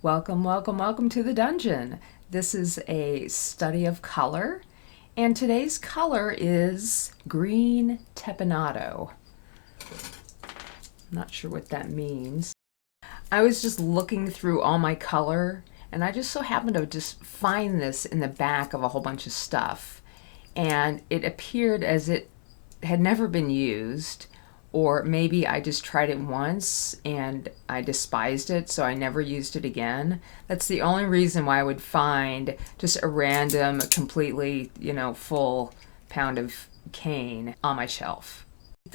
Welcome, welcome, welcome to the dungeon. This is a study of color, and today's color is green Tepenado. Not sure what that means. I was just looking through all my color, and I just so happened to just find this in the back of a whole bunch of stuff. And it appeared as it had never been used, or maybe I just tried it once and I despised it, so I never used it again. That's the only reason why I would find just a random, completely, full pound of cane on my shelf.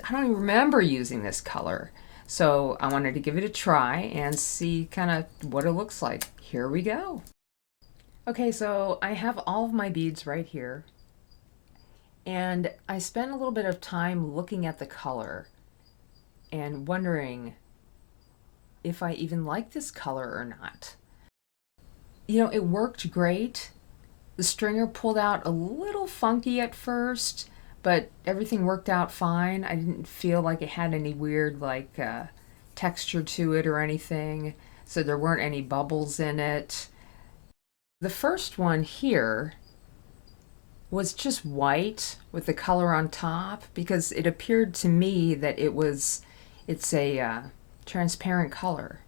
I don't even remember using this color. So I wanted to give it a try and see kind of what it looks like. Here we go. Okay, so I have all of my beads right here. And I spent a little bit of time looking at the color and wondering if I even like this color or not. It worked great. The stringer pulled out a little funky at first, but everything worked out fine. I didn't feel like it had any weird texture to it or anything, so there weren't any bubbles in it. The first one here was just white with the color on top because it appeared to me that it's a transparent color.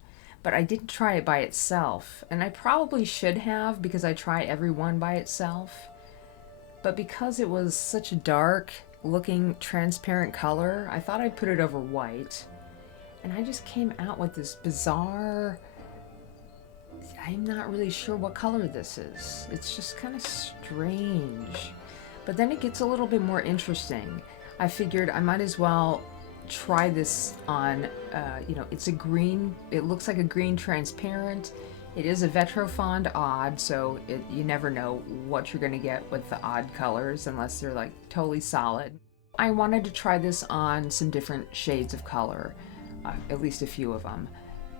But I didn't try it by itself, and I probably should have because I try every one by itself. But because it was such a dark looking transparent color, I thought I'd put it over white. And I just came out with this bizarre, I'm not really sure what color this is. It's just kind of strange. But then it gets a little bit more interesting. I figured I might as well try this on, it's a green, it looks like a green transparent. It is a Vetrofond Odd, so you never know what you're going to get with the odd colors unless they're like totally solid. I wanted to try this on some different shades of color, at least a few of them.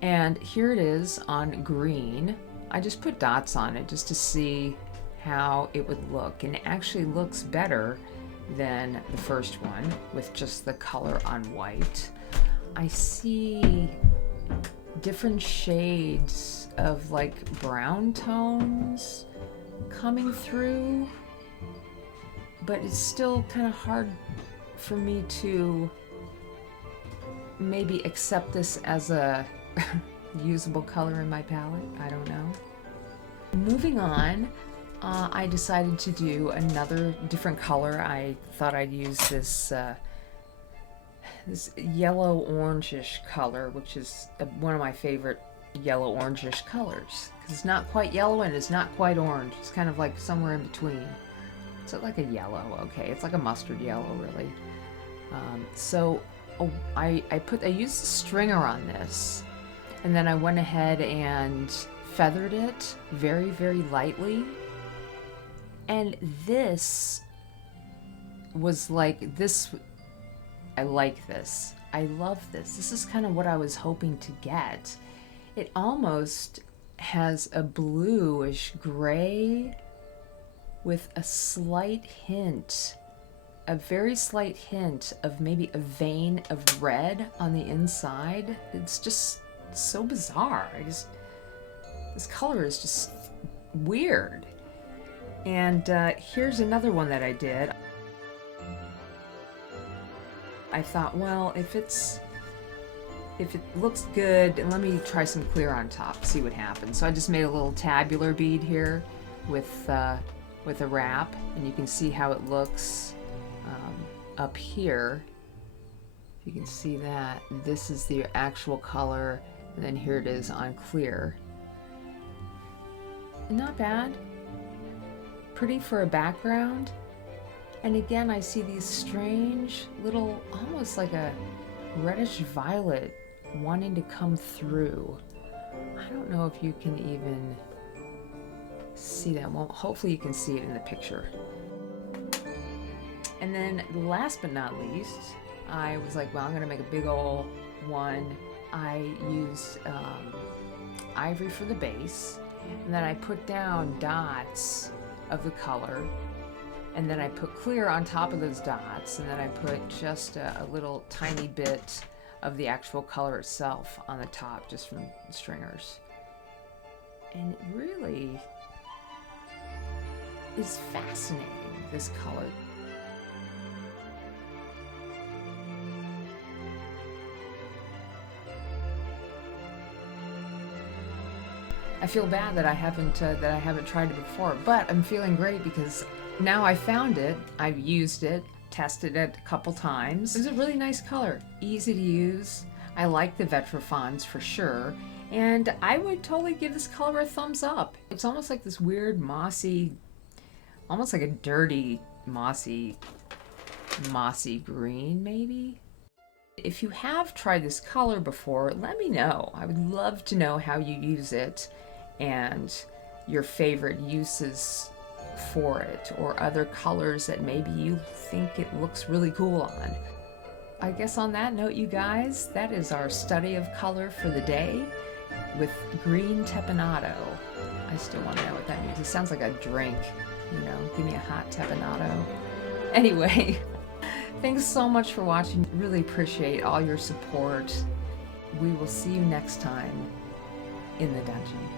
And here it is on green. I just put dots on it just to see how it would look, and it actually looks better than the first one with just the color on white. I see different shades of like brown tones coming through, but it's still kind of hard for me to maybe accept this as a usable color in my palette. I don't know. Moving on, I decided to do another different color. I thought I'd use this this yellow orangish color, which is one of my favorite yellow orangish colors. It's not quite yellow and it's not quite orange. It's kind of like somewhere in between. It's like a yellow, okay. It's like a mustard yellow, really. I used a stringer on this, and then I went ahead and feathered it very, very lightly. And this was like this. I like this. I love this. This is kind of what I was hoping to get. It almost has a bluish gray with a slight hint, a very slight hint of maybe a vein of red on the inside. It's just so bizarre. This color is just weird. And here's another one that I did. I thought, well, if it looks good, let me try some clear on top, see what happens. So I just made a little tabular bead here with a wrap, and you can see how it looks up here. You can see that this is the actual color, and then here it is on clear. Not bad. Pretty for a background. And again, I see these strange little, almost like a reddish violet wanting to come through. I don't know if you can even see that. Well, hopefully you can see it in the picture. And then last but not least, I was like, well, I'm gonna make a big old one. I used ivory for the base, and then I put down dots of the color, and then I put clear on top of those dots, and then I put just a little tiny bit of the actual color itself on the top, just from the stringers. And it really is fascinating, this color. I feel bad that I haven't tried it before, but I'm feeling great because now I found it, I've used it, tested it a couple times. It's a really nice color, easy to use. I like the Vetrofonds for sure, and I would totally give this color a thumbs up. It's almost like this weird mossy, almost like a dirty mossy green maybe. If you have tried this color before, let me know. I would love to know how you use it and your favorite uses for it, or other colors that maybe you think it looks really cool on. I guess on that note, you guys, that is our study of color for the day with green Tepenado. I still want to know what that means. It sounds like a drink, you know, give me a hot Tepenado. Anyway, thanks so much for watching. Really appreciate all your support. We will see you next time in the dungeon.